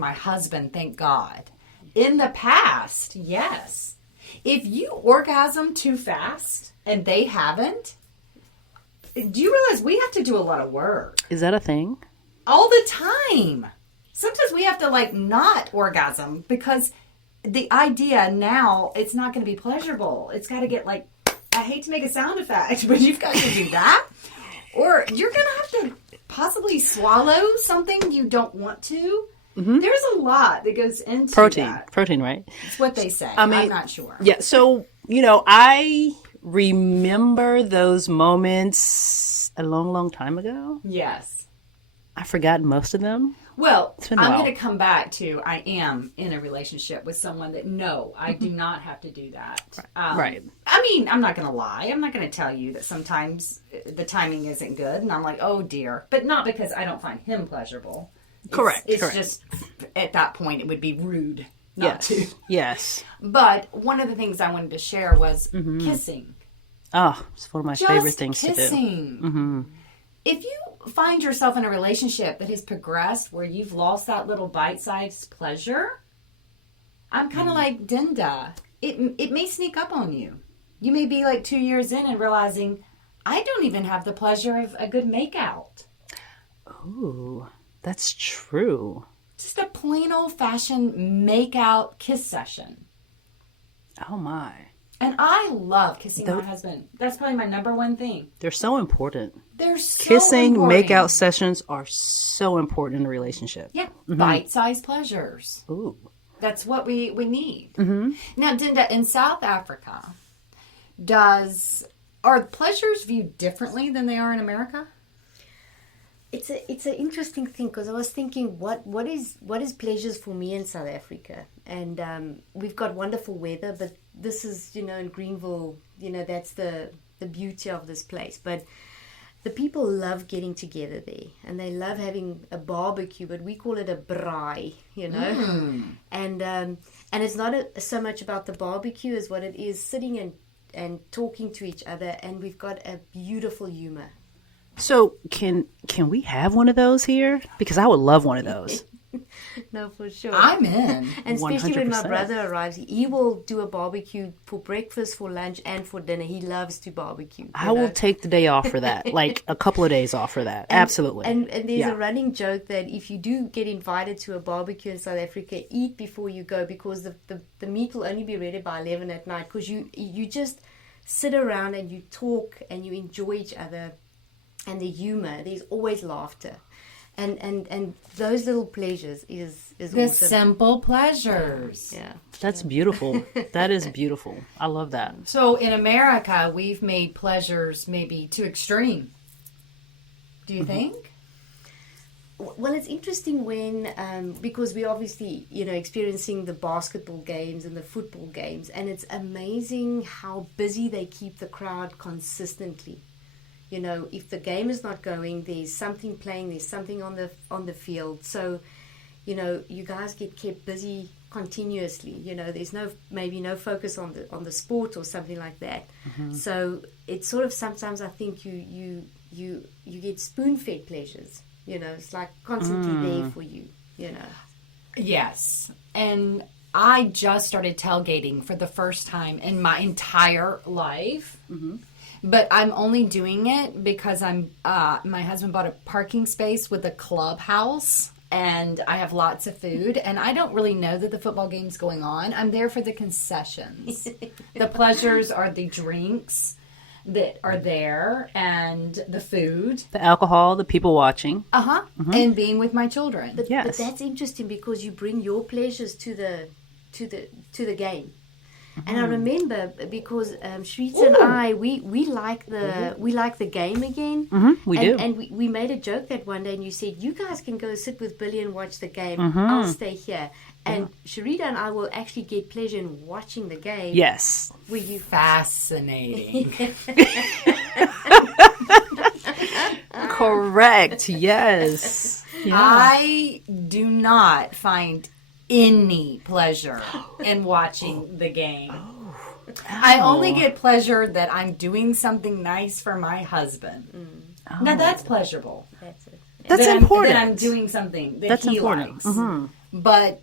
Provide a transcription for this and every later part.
my husband, thank God. In the past, yes. If you orgasm too fast and they haven't, do you realize we have to do a lot of work? Is that a thing? All the time. Sometimes we have to like not orgasm because the idea now it's not going to be pleasurable. It's got to get like, I hate to make a sound effect, but you've got to do that. Or you're going to have to possibly swallow something you don't want to. Mm-hmm. There's a lot that goes into that. Protein, right? It's what they say. I'm not sure. Yeah. So, I remember those moments a long, long time ago. Yes. I've forgotten most of them. Well, I'm going to come back to I am in a relationship with someone that, no, I do not have to do that. Right. I mean, I'm not going to lie. I'm not going to tell you that sometimes the timing isn't good. And I'm like, oh, dear. But not because I don't find him pleasurable. Correct. It's just at that point it would be rude not to. Yes. But one of the things I wanted to share was kissing. Oh, it's one of my favorite things to do. Kissing. Mm-hmm. If you find yourself in a relationship that has progressed where you've lost that little bite-sized pleasure, I'm kind of like Dinda. It may sneak up on you. You may be like 2 years in and realizing, I don't even have the pleasure of a good make-out. Ooh, that's true. Just a plain old-fashioned make-out kiss session. Oh, my. And I love kissing my husband. That's probably my number one thing. They're so important. They're so Kissing, important. makeout sessions are so important in a relationship. Yeah, bite-sized pleasures. Ooh. That's what we need. Mm-hmm. Now, Dinda, in South Africa, are pleasures viewed differently than they are in America? It's an interesting thing because I was thinking what is pleasures for me in South Africa, and we've got wonderful weather, but this is in Greenville, that's the beauty of this place. But the people love getting together there, and they love having a barbecue, but we call it a braai, and it's not so much about the barbecue as what it is sitting and talking to each other, and we've got a beautiful humor. So can we have one of those here? Because I would love one of those. No, for sure. I'm in. And especially 100%. when my brother arrives, he will do a barbecue for breakfast, for lunch, and for dinner. He loves to barbecue. I will take the day off for that, like a couple of days off for that. Absolutely. And there's a running joke that if you do get invited to a barbecue in South Africa, eat before you go because the meat will only be ready by 11 at night because you just sit around and you talk and you enjoy each other. And the humor, there's always laughter, and those little pleasures is the awesome. simple pleasures. Yeah, that's beautiful. That is beautiful. I love that. So in America, we've made pleasures maybe too extreme. Do you think? Well, it's interesting when because we're obviously experiencing the basketball games and the football games, and it's amazing how busy they keep the crowd consistently. If the game is not going, there's something playing, there's something on the field. So, you guys get kept busy continuously. There's maybe no focus on the sport or something like that. Mm-hmm. So it's sort of sometimes I think you get spoon-fed pleasures. It's like constantly there for you. Yes, and I just started tailgating for the first time in my entire life. Mm-hmm. But I'm only doing it because my husband bought a parking space with a clubhouse and I have lots of food and I don't really know that the football game's going on. I'm there for the concessions. The pleasures are the drinks that are there and the food. The alcohol, the people watching. Uh-huh. Mm-hmm. And being with my children. But that's interesting because you bring your pleasures to the game. And I remember because Shrita and I, we like the game again. Mm-hmm, we do. And we made a joke that one day, and you said, "You guys can go sit with Billy and watch the game. I'll stay here." And Sharita and I will actually get pleasure in watching the game. Yes. Were you fascinating? Correct. Yes. Yeah. I do not find any pleasure in watching the game. I only get pleasure that I'm doing something nice for my husband. Now that's pleasurable. That's it. That's important. That I'm doing something that that's he important. likes. Mm-hmm. But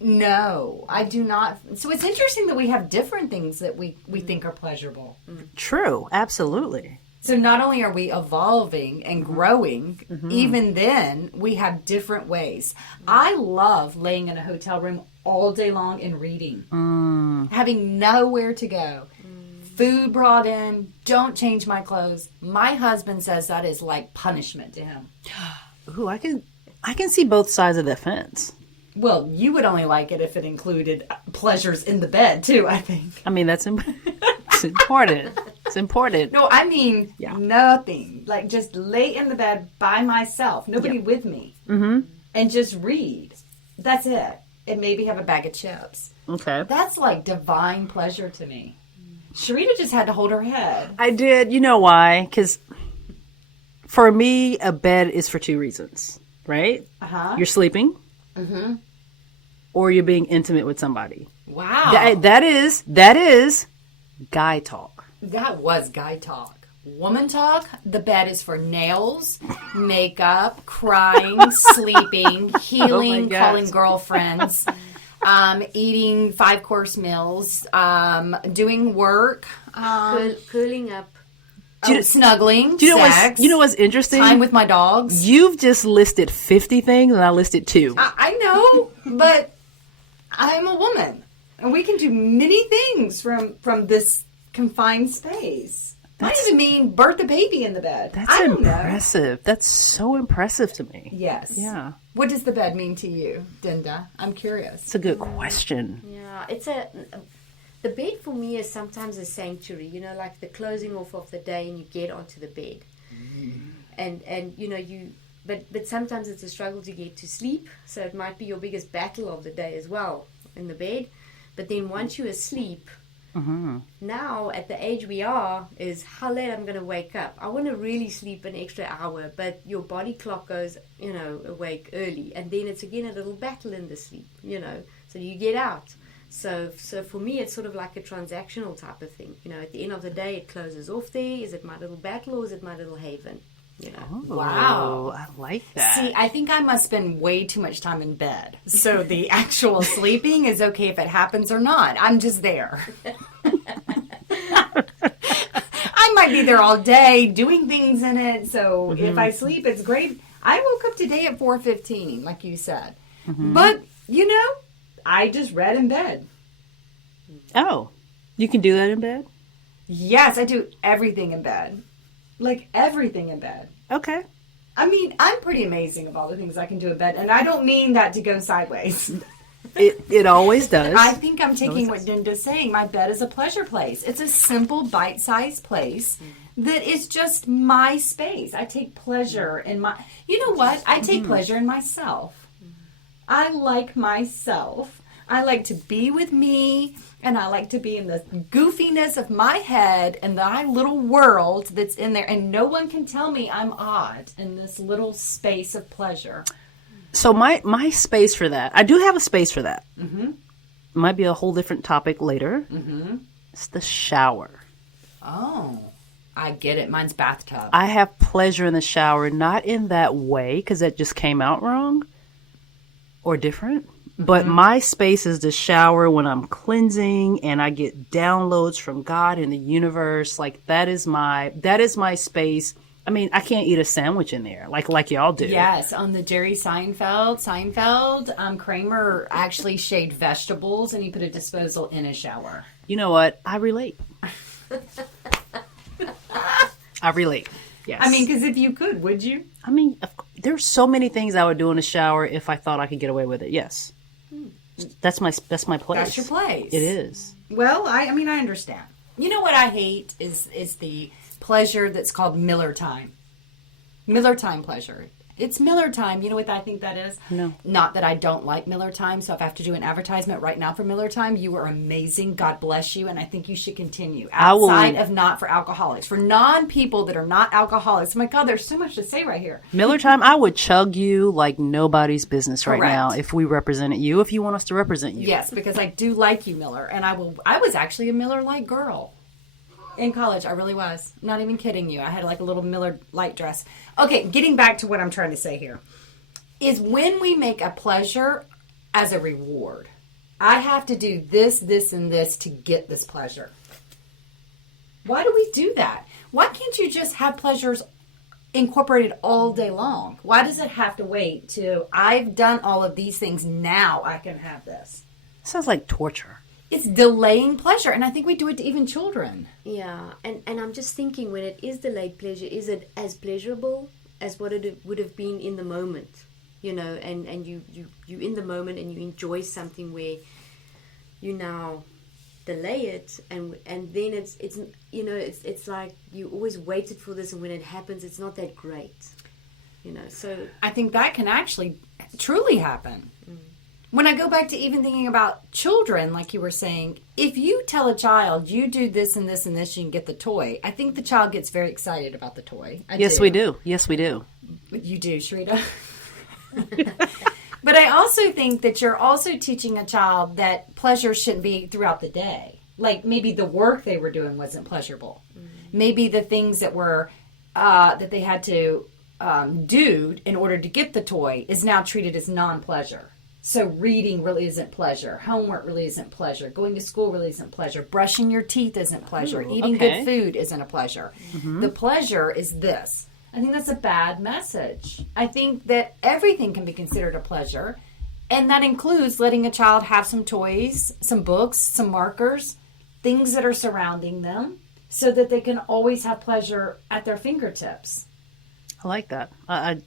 no, I do not. So it's interesting that we have different things that we think are pleasurable. True. Absolutely. So not only are we evolving and growing, even then we have different ways. I love laying in a hotel room all day long and reading, having nowhere to go. Food brought in, don't change my clothes. My husband says that is like punishment to him. Ooh, I can see both sides of the fence. Well, you would only like it if it included pleasures in the bed too, I think. I mean, it's important. It's important. No, I mean nothing. Like just lay in the bed by myself, nobody with me, and just read. That's it. And maybe have a bag of chips. Okay. That's like divine pleasure to me. Sharita just had to hold her head. I did. You know why? Because for me, a bed is for two reasons, right? You're sleeping, or you're being intimate with somebody. Wow. That is guy talk. That was guy talk. Woman talk, the bed is for nails, makeup, crying, sleeping, healing, calling girlfriends, eating 5-course meals, doing work, Curling up. snuggling, Do you know sex, you know what's interesting? time with my dogs. You've just listed 50 things, and I listed 2. I know, but I'm a woman, and we can do many things from this confined space. I even mean birth a baby in the bed. That's impressive. That's so impressive to me. Yes. Yeah. What does the bed mean to you, Dinda? I'm curious. It's a good question. Yeah, the bed for me is sometimes a sanctuary, like the closing off of the day and you get onto the bed. And but sometimes it's a struggle to get to sleep, so it might be your biggest battle of the day as well in the bed. But then once you're asleep, now at the age we are is how late I'm going to wake up. I want to really sleep an extra hour, but your body clock goes, awake early, and then it's again a little battle in the sleep, so you get out. So for me, it's sort of like a transactional type of thing. At the end of the day, it closes off there. Is it my little battle or is it my little haven? Wow. I like that. See, I think I must spend way too much time in bed. So the actual sleeping is okay if it happens or not. I'm just there. I might be there all day doing things in it. So if I sleep, it's great. I woke up today at 4:15, like you said. But, I just read in bed. Oh, you can do that in bed? Yes, I do everything in bed. Like everything in bed. Okay. I mean, I'm pretty amazing of all the things I can do in bed. And I don't mean that to go sideways. It always does. I think I'm taking what Dinda's saying. My bed is a pleasure place. It's a simple, bite-sized place that is just my space. I take pleasure in my... You know what? I take pleasure in myself. I like myself. I like to be with me, and I like to be in the goofiness of my head and my little world that's in there, and no one can tell me I'm odd in this little space of pleasure. So my space for that, I do have a space for that. Might be a whole different topic later. It's the shower. Oh, I get it. Mine's bathtub. I have pleasure in the shower, not in that way, because that just came out wrong or different. But my space is the shower when I'm cleansing and I get downloads from God and the universe. Like that is my space. I mean, I can't eat a sandwich in there like y'all do. Yes, on the Jerry Seinfeld, Kramer actually shaved vegetables and he put a disposal in his shower. You know what? I relate. I relate. Yes. I mean, because if you could, would you? I mean, there's so many things I would do in the shower if I thought I could get away with it. Yes. That's my place. That's your place. It is. Well, I mean, I understand. You know what I hate is the pleasure that's called Miller time. Miller time pleasure. It's Miller time. You know what I think that is? No. Not that I don't like Miller time. So if I have to do an advertisement right now for Miller time, you are amazing. God bless you. And I think you should continue. Outside of not for alcoholics. For non-people that are not alcoholics. Oh my God, there's so much to say right here. Miller time, I would chug you like nobody's business right Correct. now if we represented you, if you want us to represent you. Yes, because I do like you, Miller. And I was actually a Miller-like girl. In college, I really was. I'm not even kidding you. I had like a little Miller Lite dress. Okay, getting back to what I'm trying to say here. Is when we make a pleasure as a reward. I have to do this, this, and this to get this pleasure. Why do we do that? Why can't you just have pleasures incorporated all day long? Why does it have to wait till I've done all of these things, now I can have this? Sounds like torture. It's delaying pleasure, and I think we do it to even children. Yeah, and I'm just thinking, when it is delayed pleasure, is it as pleasurable as what it would have been in the moment? You know, and you in the moment and you enjoy something where you now delay it, and then it's you know, it's like you always waited for this, and when it happens, it's not that great. You know, so I think that can actually truly happen. When I go back to even thinking about children, like you were saying, if you tell a child, you do this and this and this, you can get the toy, I think the child gets very excited about the toy. Yes, we do. Yes, we do. You do, Sharita. But I also think that you're also teaching a child that pleasure shouldn't be throughout the day. Like maybe the work they were doing wasn't pleasurable. Maybe the things that were that they had to do in order to get the toy is now treated as non-pleasure. So reading really isn't pleasure. Homework really isn't pleasure. Going to school really isn't pleasure. Brushing your teeth isn't pleasure. Eating good food isn't a pleasure. The pleasure is this. I think that's a bad message. I think that everything can be considered a pleasure, and that includes letting a child have some toys, some books, some markers, things that are surrounding them, so that they can always have pleasure at their fingertips. I like that. I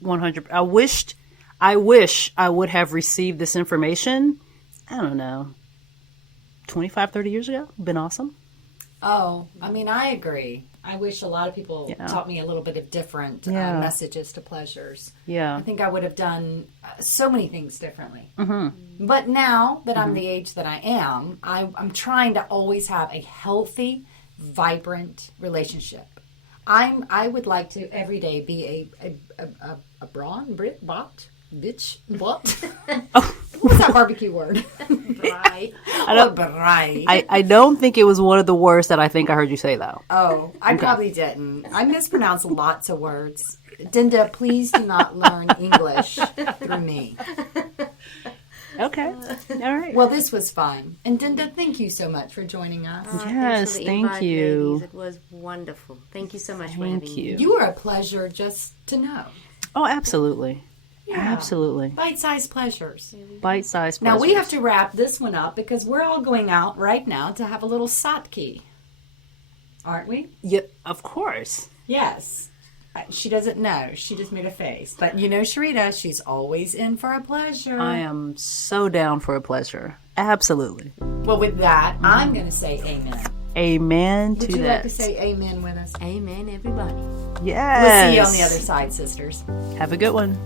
100. I wish I would have received this information, I don't know, 25, 30 years ago. Been awesome. Oh, I mean, I agree. I wish a lot of people taught me a little bit of different messages to pleasures. Yeah. I think I would have done so many things differently. But now that I'm the age that I am, I'm trying to always have a healthy, vibrant relationship. I would like to every day be a brawn, Brit, bot, bitch, what? What's that barbecue word? Bri. I don't think it was one of the words that I think I heard you say, though. Oh, I probably didn't. I mispronounce lots of words. Dinda, please do not learn English through me. Okay. All right. Well, this was fun. And Dinda, thank you so much for joining us. Yes, thank you. Ladies. It was wonderful. Thank you so much for having me. You were a pleasure just to know. Oh, absolutely. Yeah. Absolutely. Bite-sized pleasures. Bite-sized pleasures. Now, we have to wrap this one up because we're all going out right now to have a little satki. Aren't we? Yeah, of course. Yes. She doesn't know. She just made a face. But you know Sharita, she's always in for a pleasure. I am so down for a pleasure. Absolutely. Well, with that, I'm going to say amen. Amen to that. Would you like to say amen with us? Amen, everybody. Yes. We'll see you on the other side, sisters. Have a good one.